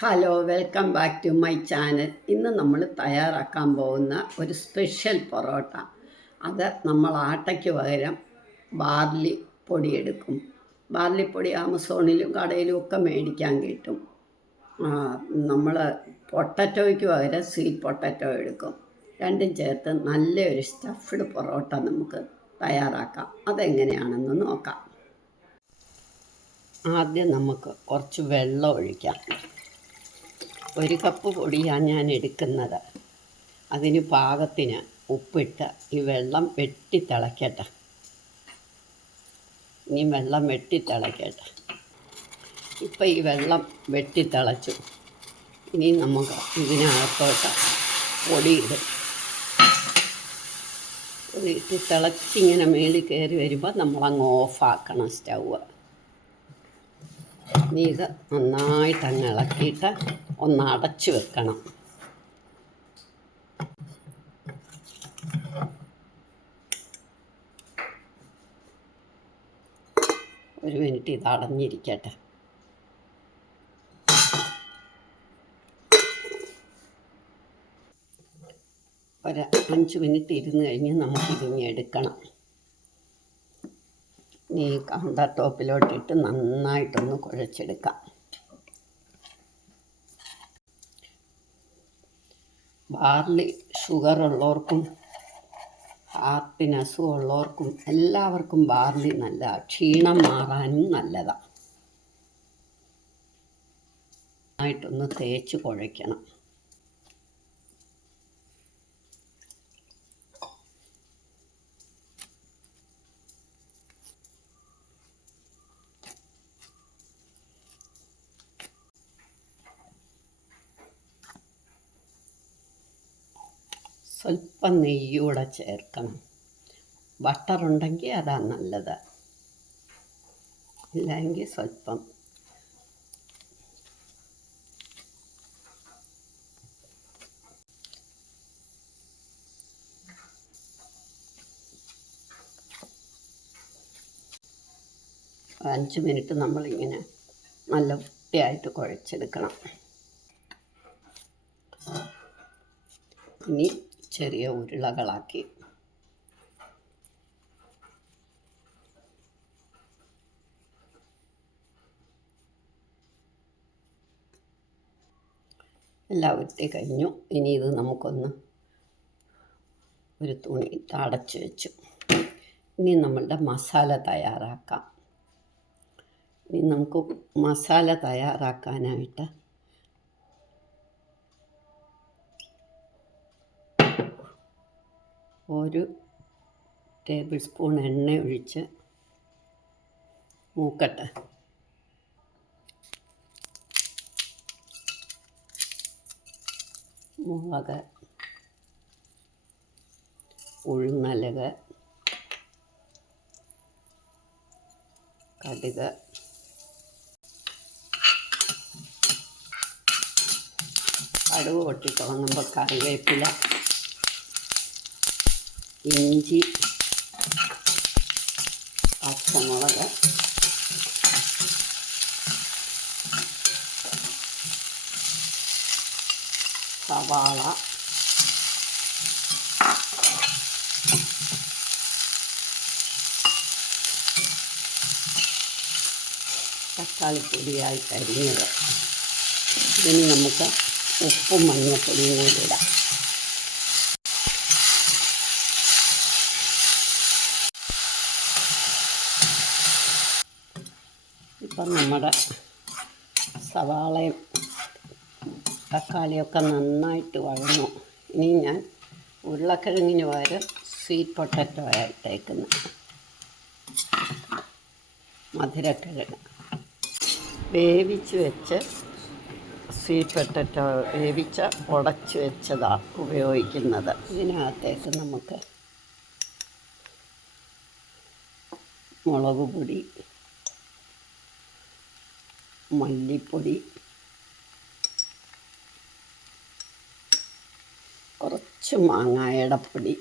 Hello, welcome back to my channel. ഇന്ന് നമ്മൾ തയ്യാറാക്കാൻ പോകുന്ന ഒരു സ്പെഷ്യൽ പൊറോട്ട. അത് നമ്മൾ ആട്ടയ്ക്ക് പകരം ബാർലി പൊടി എടുക്കും. ബാർലിപ്പൊടി ആമസോണിലും കടയിലും ഒക്കെ മേടിക്കാൻ കിട്ടും. നമ്മൾ പൊട്ടറ്റോയ്ക്ക് പകരം സ്വീറ്റ് പൊട്ടറ്റോ എടുക്കും. രണ്ടും ചേർത്ത് നല്ലൊരു സ്റ്റഫ്ഡ് പൊറോട്ട നമുക്ക് തയ്യാറാക്കാം. അതെങ്ങനെയാണെന്ന് നോക്കാം. ആദ്യം നമുക്ക് കുറച്ച് വെള്ളം ഒഴിക്കാം. 1 കപ്പ് പൊടിയാണ് ഞാൻ എടുക്കുന്നത്. അതിന് പാകത്തിന് ഉപ്പിട്ട് ഈ വെള്ളം വെട്ടിത്തിളയ്ക്കട്ടെ. ഇനി വെള്ളം വെട്ടിത്തിളയ്ക്കട്ടെ. ഇപ്പം ഈ വെള്ളം വെട്ടിത്തിളച്ചു. ഇനി നമുക്ക് ഇതിനകത്തോട്ട് പൊടിയിടും. പൊടിയിട്ട് തിളച്ചിങ്ങനെ മേളിൽ കയറി വരുമ്പോൾ നമ്മളങ്ങ് ഓഫാക്കണം സ്റ്റൗവ്. ഇനി ഇത് നന്നായിട്ടങ്ങ് ഇളക്കിയിട്ട് ഒന്ന് അടച്ചു വെക്കണം. ഒരു മിനിറ്റ് ഇത് അടഞ്ഞിരിക്കട്ടെ. ഒരു 5 മിനിറ്റ് ഇരുന്ന് കഴിഞ്ഞ് നമുക്കിതിങ്ങി എടുക്കണം. ഇനി കൗണ്ടർ ടോപ്പിലോട്ടിട്ട് നന്നായിട്ടൊന്ന് കുഴച്ചെടുക്കാം. ബാർലി ഷുഗറുള്ളവർക്കും ഹാർട്ടിന് അസുഖമുള്ളവർക്കും എല്ലാവർക്കും ബാർലി നല്ലതാണ്. ക്ഷീണം മാറാനും നല്ലതാണ്. നന്നായിട്ടൊന്ന് തേച്ച് കുഴയ്ക്കണം. സ്വല്പം നെയ്യൂടെ ചേർക്കണം. ബട്ടറുണ്ടെങ്കിൽ അതാണ് നല്ലത്. ഇല്ലെങ്കിൽ സ്വല്പം. ഒരു 5 മിനിറ്റ് നമ്മളിങ്ങനെ നല്ല വൃത്തിയായിട്ട് കുഴച്ചെടുക്കണം. ഇനി ചെറിയ ഉരുളകളാക്കി എല്ലാം ഉരുട്ടി കഴിഞ്ഞു. ഇനി ഇത് നമുക്കൊന്ന് ഒരു തുണി അടച്ചു വെച്ചു. ഇനി നമ്മളുടെ മസാല തയ്യാറാക്കാം. ഇനി നമുക്ക് മസാല തയ്യാറാക്കാനായിട്ട് 1 ടേബിൾ സ്പൂൺ എണ്ണ ഒഴിച്ച് മൂക്കട്ടെ. മുളക്, ഉഴുന്നലക്, കടുക്, കടുക് പൊട്ടി തുടങ്ങുമ്പോൾ കറിവേപ്പില, ഇഞ്ചി, പച്ചമുളക്, സവാള, തക്കാളിപ്പൊടിയായി അരിഞ്ഞത്. ഇതിന് നമുക്ക് ഉപ്പും മഞ്ഞൾപ്പൊടിയും കൂടി ഇടാം. ഇപ്പം നമ്മുടെ സവാളയും തക്കാളിയൊക്കെ നന്നായിട്ട് വഴന്നു. ഇനി ഞാൻ ഉരുളക്കിഴങ്ങിന് പകരം സ്വീറ്റ് പൊട്ടറ്റോ ആയിട്ടേക്കുന്നത്. മധുരക്കിഴങ്ങ് വേവിച്ച് വെച്ച് സ്വീറ്റ് പൊട്ടറ്റോ ഉടച്ച് വെച്ചതാണ് ഉപയോഗിക്കുന്നത്. ഇതിനകത്തേക്ക് നമുക്ക് മുളക് പൊടി, മല്ലിപ്പൊടി, കുറച്ച് മാങ്ങയുടെ പൊടി,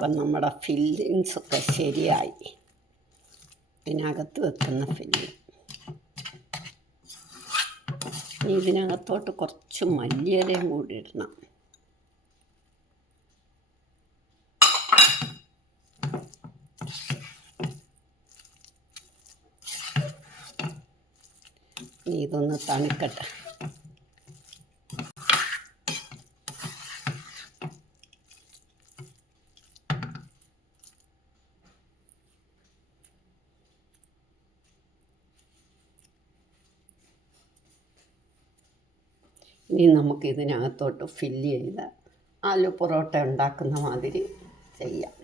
അപ്പം നമ്മുടെ ഫില്ലിങ്സൊക്കെ ശരിയായി. ഇതിനകത്ത് വെക്കുന്ന ഫില്ലിങ്. ഇതിനകത്തോട്ട് കുറച്ച് മല്ലിയിലയും കൂടി ഇടണം. ഇതൊന്ന് തണുക്കട്ടെ. ഇനി നമുക്ക് ഇതിനകത്തോട്ട് ഫില്ല് ചെയ്ത് ആലു പൊറോട്ട ഉണ്ടാക്കുന്ന മാതിരി ചെയ്യാം.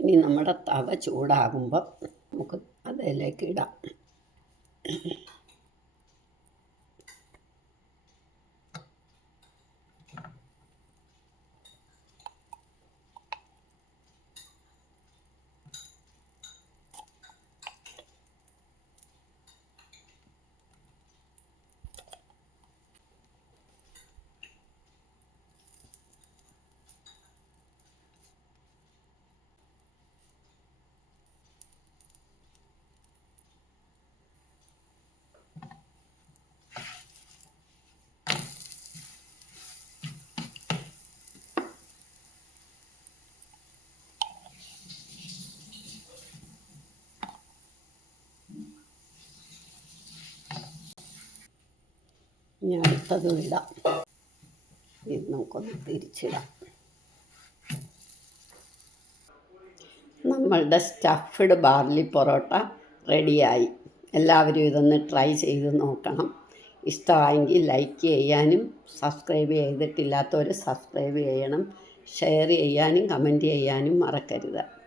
ഇനി നമ്മുടെ തവ ചൂടാകുമ്പോൾ നമുക്ക് അതിലേക്ക് ഇടാം. ഇനി അടുത്തതും ഇടാം. ഇത് നമുക്കൊന്ന് തിരിച്ചിടാം. നമ്മളുടെ സ്റ്റഫ്ഡ് ബാർലി പൊറോട്ട റെഡിയായി. എല്ലാവരും ഇതൊന്ന് ട്രൈ ചെയ്ത് നോക്കണം. ഇഷ്ടമായെങ്കിൽ ലൈക്ക് ചെയ്യാനും സബ്സ്ക്രൈബ് ചെയ്തിട്ടില്ലാത്തവർ സബ്സ്ക്രൈബ് ചെയ്യണം. ഷെയർ ചെയ്യാനും കമൻറ്റ് ചെയ്യാനും മറക്കരുത്.